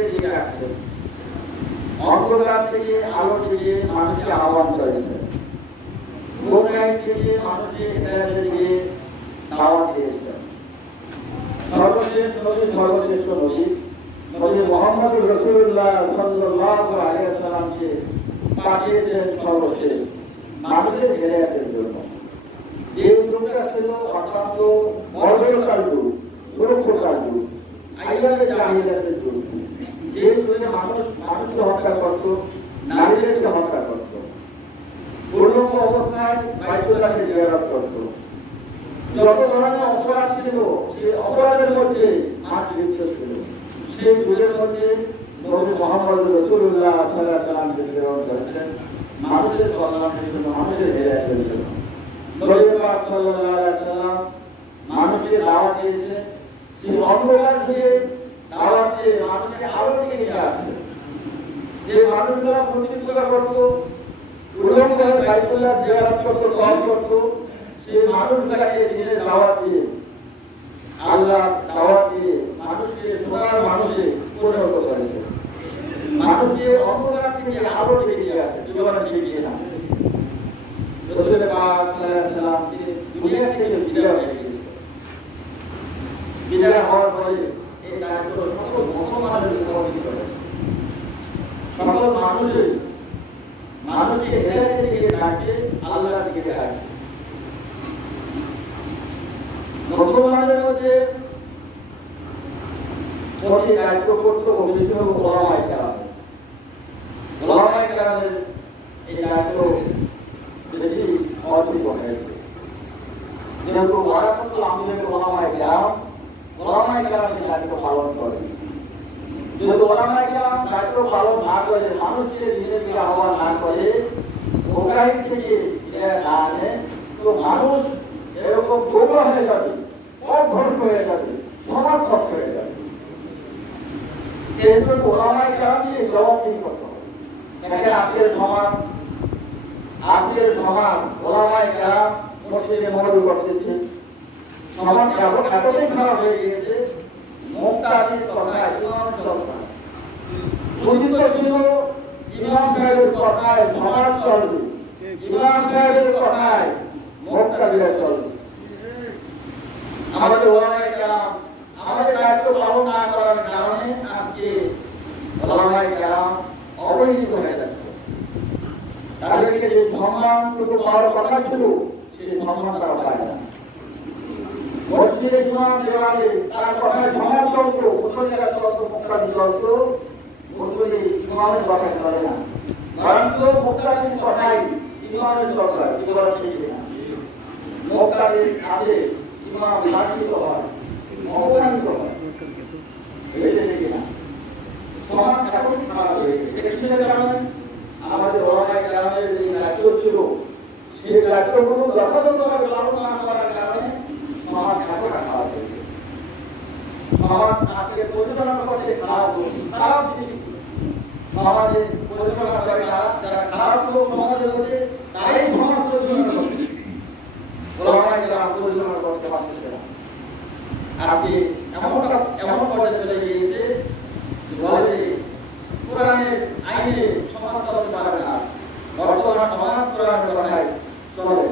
দিকে আসছে, অন্ধকার থেকে আলো থেকে মানুষকে আহ্বান করেছে, গোপন থেকে মানুষকে হেদায়েতের দিকে দাওয়াত দিয়েছে। সর্বশেষ নবী সর্বশ্রেষ্ঠ নবী নবী মুহাম্মদ রাসূলুল্লাহ সাল্লাল্লাহু আলাইহি ওয়াসাল্লামকে পাঠিয়েছেন সর্বশেষ মানুষের হেদায়েতের জন্য। যে যুগটা ছিল অত্যন্ত বর্বরতার যুগ, সুরক্ষার যুগ, আইয়ামের জাহিলিয়াতের যুগ, যে যুগে মানুষকে হত্যা করত, নারীদেরকে হত্যা করত, উলঙ্গ অবস্থায় বাইতুল্লাহকে জিয়ারত করত, যত ধরনের অপরাধ ছিল সেই অপরাধের মধ্যে মানুষ লিপ্ত ছিল। সেই যুগের মধ্যে নবী মুহাম্মদ রাসূলুল্লাহ সাল্লাল্লাহু আলাইহি ওয়াসাল্লামকে প্রেরণ করেছেন মানুষের কল্যাণের জন্য, মানুষের হেদায়েতের জন্য। নবী পাক সাল্লাল্লাহু আলাইহি ওয়াসাল্লাম মানুষকে দাওয়াত দিয়েছেন, সেই অন্ধকার থেকে দাওয়াত দিয়ে মানুষকে আলোর দিকে নিয়ে আসছেন। যে মানুষরা মূর্তি পূজা করত, উলঙ্গ হয়ে বাইতুল্লাহ জিয়ারত করত, তওয়াফ করত, সেই মানুষগুলোকে দিনের দাওয়াত দিয়ে, আল্লাহ দাওয়াত দিয়ে মানুষকে সোনার মানুষে পরিণত করেছে। মানুষকে অন্ধকার থেকে আলোর দিকে নিয়ে আসছে। জীবন ঠিক না, রাসূল পাক সাল্লাল্লাহু আলাইহি ওয়াসাল্লাম দুনিয়া থেকে বিদায় হয়ে গেছেন। বিদায় হওয়ার পরে এই দায়িত্ব সকল মুসলমানদের উপর করেছে। সকল মানুষকে হেদায়েতের দিকে ডাকে, আল্লাহর দিকে ডাকে। মুসলমানদের মধ্যে প্রতি দায়িত্ব করতে অভিষ্ট ওলামায়ে কেরাম। ওলামায়ে কেরামের এই দায়িত্ব বেশি অর্পিত হয়েছে, যেহেতু ওয়ারাসাতুল আম্বিয়ার ওলামায়ে কেরাম এই দায়িত্ব পালন করে। যেহেতু ওলামায়ে কেরাম দায়িত্ব পালন না করে, মানুষকে দিনের দিকে আহ্বান না করে, ওকাইদ থেকে এটা না আনে, তো মানুষ এরকম গোমরা হয়ে যাবে, অভ্যস্ত হয়ে যাবে, সমাজপথ হয়ে যাবে। এই জন্য ওলামায়ে কেরামকে জবাবদিহি করতে হবে। দেখেন আজকের সমাজ ওলামায়ে কেরাম মসজিদে মৌলবি করতেছে, সমাজ এতটাই খারাপ হয়ে গেছে, মুক্তাদির কথায় ইমাম চলবে, উচিত ছিল ইমাম সাহেবের কথায় সমাজ চলবে, ইমাম সাহেবের কথায় মুক্তাদিরা চলবে। আমাদের ওলামায়ে কেরাম আমাদের দায়িত্ব পালন না করার কারণে আজকে ওলামায়ে কেরাম অবহেলিত হয়ে যাচ্ছে। তাদেরকে যে সম্মানটুকু পাওয়ার কথা ছিল সেই সম্মান তারা পায় না। মসজিদে ইমাম যেভাবে তার কথায় সমাজ চলত, মুসল্লিরা চলত, মুক্তাদি চলত, মুসল্লি ইমামের কথা চলে না, বরঞ্চ মুক্তাদির কথাই ইমামের দরকার। এগুলো ঠিক না, মুক্তাদির কাজে ইমাম লাঞ্ছিত হয়, অপমানিত হয়, এটা ঠিক না। সমাজ এখন খারাপ হয়ে গেছে। এর পিছনে কারণ আমাদের ওলামায়ে কেরামের যে দায়িত্ব ছিল সেই দায়িত্বগুলো যথাযথভাবে পালন না করার কারণে সমাজ এখন খারাপ হয়ে গেছে। সমাজ আজকে পরিচালনা করতে খারাপ দিক, সমাজে পরিচালনা করে যারা খারাপ লোক সমাজের মধ্যে, তারাই সমাজ পরিচালনা করছে। ওলামায়ে কেরাম পরিচালনা করতে পারছে না। আজকে এমন পর্যায়ে চলে গিয়েছে বলে যে কোরআনের আইনে সমাজ চলতে পারবে না, বর্তমান সমাজ কোরআনের কথায় চলে।